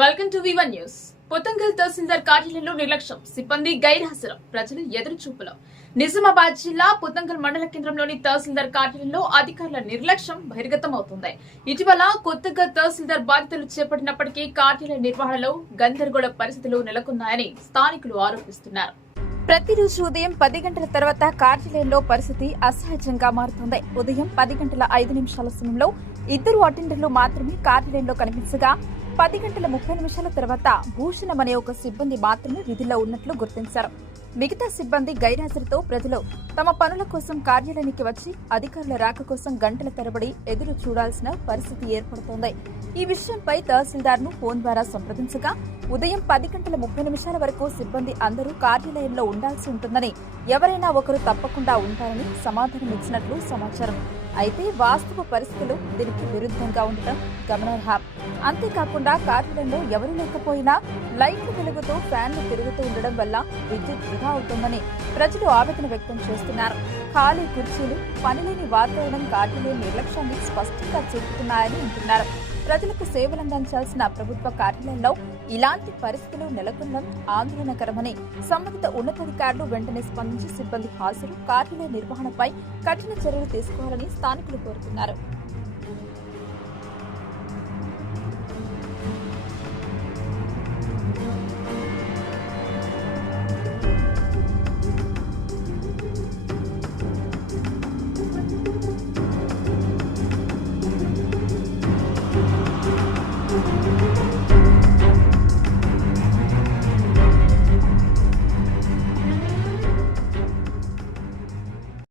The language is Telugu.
Welcome to V1 news. Pothangal తహసీల్దార్ కార్యాలయంలో నిర్లక్ష్యం, సిబ్బంది గైర్హాజరు, ప్రజలు ఎదురుచూపులు. నిజామాబాద్ జిల్లా పొతంగల్ మండల కేంద్రంలోని తహసీల్దార్ కార్యాలయంలో అధికారుల నిర్లక్ష్యం బహిర్గతమవుతుంది. ఇటీవల కొత్తగా తహసీల్దార్ బాధ్యతలు చేపట్టినప్పటికీ కార్యాలయ నిర్వహణలో గందరగోళ పరిస్థితులు నెలకొన్నాయని స్థానికులు ఆరోపిస్తున్నారు. ప్రతిరోజు ఉదయం 10 గంటల తర్వాత కార్యాలయంలో పరిస్థితి అసహజంగా మారుతుంది. ఉదయం 10 గంటల 5 నిమిషాల సమయంలో 2 అటెండర్లు మాత్రమే కార్యాలయంలో కనిపించగా 10 గంటల 30 నిమిషాల తర్వాత భూషణం అనే ఒక సిబ్బంది మాత్రమే విధుల్లో ఉన్నట్లు గుర్తించారు. మిగతా సిబ్బంది గైర్హాజరుతో ప్రజలు తమ పనుల కోసం కార్యాలయానికి వచ్చి అధికారుల రాక కోసం గంటల తరబడి ఎదురు చూడాల్సిన పరిస్థితి ఏర్పడుతోంది. ఈ విషయంపై తహసీల్దార్ను ఫోన్ ద్వారా సంప్రదించగా ఉదయం 10 గంటల 30 నిమిషాల వరకు సిబ్బంది అందరూ కార్యాలయంలో ఉండాల్సి ఉంటుందని, ఎవరైనా ఒకరు తప్పకుండా ఉంటారని సమాధానం ఇచ్చినట్లు సమాచారం. అయితే వాస్తవ పరిస్థితులు దీనికి విరుద్ధంగా ఉండటం గమనార్హం. అంతేకాకుండా కార్యాలయంలో ఎవరూ లేకపోయినా లైట్లు వెలుగుతూ ఫ్యాన్లు తిరుగుతూ ఉండడం వల్ల విద్యుత్ వృధా అవుతుందని ప్రజలు ఆవేదన వ్యక్తం చేస్తున్నారు. ఖాళీ కుర్చీలు, పనిలేని వాతావరణం కార్యాలయం నిర్లక్ష్యాన్ని స్పష్టంగా చూపుతున్నాయని అంటున్నారు. ప్రజలకు సేవలు అందించాల్సిన ప్రభుత్వ కార్యాలయంలో ఇలాంటి పరిస్థితులు నెలకొనడం ఆందోళనకరమని, సంబంధిత ఉన్నతాధికారులు వెంటనే స్పందించి సిబ్బంది హాజరు, కార్యాలయ నిర్వహణపై కఠిన చర్యలు తీసుకోవాలని స్థానికులు కోరుతున్నారు.